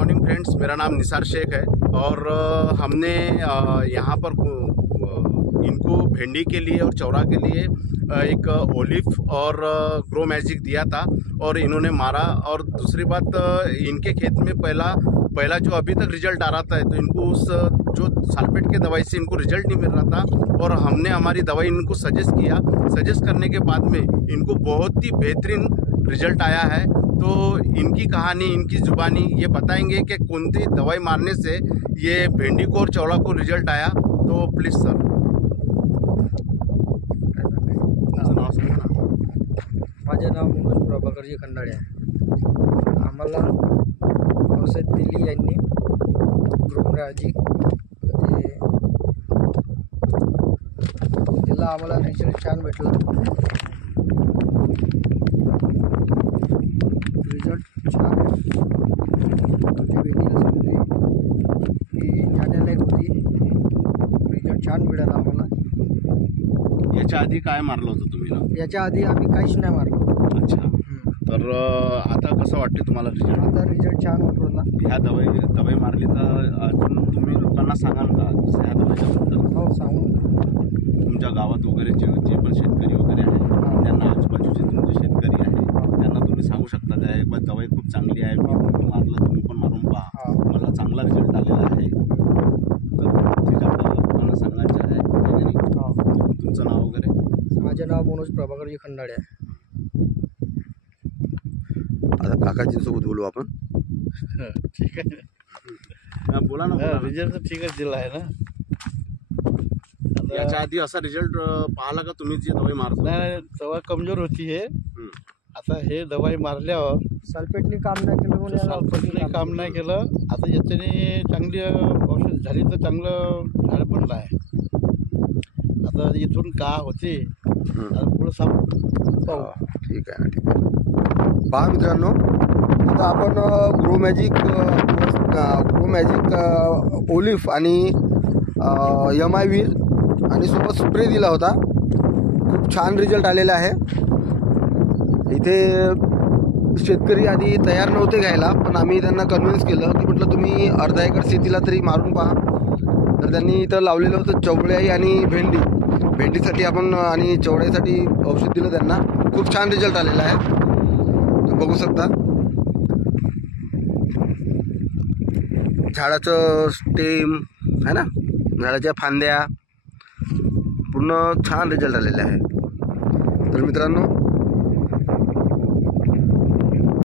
Morning friends, मेरा नाम निसार शेख है और हमने यहाँ पर इनको भिंडी के लिए और चौरा के लिए एक ओलिव और ग्रो मैजिक दिया था और इन्होंने मारा। और दूसरी बात, इनके खेत में पहला जो अभी तक रिजल्ट आ रहा था, तो इनको उस जो सल्फेट के दवाई से इनको रिजल्ट नहीं मिल रहा था और हमने हमारी दवाई इनको सजेस्ट करने के बाद में इनको बहुत ही बेहतरीन रिजल्ट आया है। तो इनकी कहानी, इनकी जुबानी ये बताएंगे कि कौन सी दवाई मारने से ये भिंडी को और चौड़ा को रिजल्ट आया। तो प्लीज सर। माझे नाव मनोज प्रभाकरजी खंडाळे आहे। आम्हाला औषध दिली यांनी ग्रोमॅजिक, तिला आम्हाला रिझल्ट छान भेटला। रिझल्ट छान जाण्यालायक होती। रिझल्ट छान मिळाला आम्हाला। याच्या आधी काय मारलं होतं तुम्ही ना? याच्या आधी आम्ही काहीच नाही मारलो। अच्छा, तर आता कसं वाटते तुम्हाला रिजल्ट? आता रिजल्ट छान वाटला। ह्या दवाई मारली तर अजून तुम्ही लोकांना सांगाल का ह्या दवाईच्याबद्दल? हो, सांगू। तुमच्या गावात वगैरे जे पण शेतकरी वगैरे आहे, त्यांना आजूबाजूचे तुमचे शेतकरी आहे, त्यांना तुम्ही सांगू शकता का एक दवाई खूप चांगली आहे, मारलं तुम्ही पण मारून पहा, मला चांगला रिजल्ट आलेला आहे। तर तिच्या लोकांना सांगायचं आहे। तुमचं नाव वगैरे? माझे नाव मनोज प्रभाकरजी खंडाळे आहे। आता काकाजींसोबत बोलू आपण। ठीक आहे, बोला ना। रिजल्ट तर ठीकच दिला आहे ना। याच्या आधी असा रिजल्ट पाहिला का तुम्ही जी दवाई मारता? नाही, दवा कमजोर होती हे। आता हे दवाई मारल्यावर सल्फेटने काम नाही केलं, सल्फेटने काम नाही केलं। आता याच्याने चांगली औषध झाली तर चांगलं झाड पडलं आहे। आता इथून का होते पुढं सांगू? ठीक आहे, ठीक आहे। पहा मित्रांनो, आता आपण ग्रो मॅजिक ओलिव्ह आणि MI वीर आणि सोबत स्प्रे दिला होता। खूप छान रिजल्ट आलेला आहे। इथे शेतकरी आधी तयार नव्हते घ्यायला, पण आम्ही त्यांना कन्व्हिन्स केलं की म्हटलं तुम्ही अर्धा एकर शेतीला तरी मारून पहा। तर त्यांनी इथं लावलेलं होतं चवळी आणि भेंडीसाठी आपण आणि चवळ्यासाठी औषध दिलं त्यांना। खूप छान रिजल्ट आलेला आहे, तुम्ही बघू शकता। झाडाचं स्टेम आहे ना, झाडाच्या फांद्या पूर्ण छान रिजल्ट आलेले आहे। तर मित्रांनो,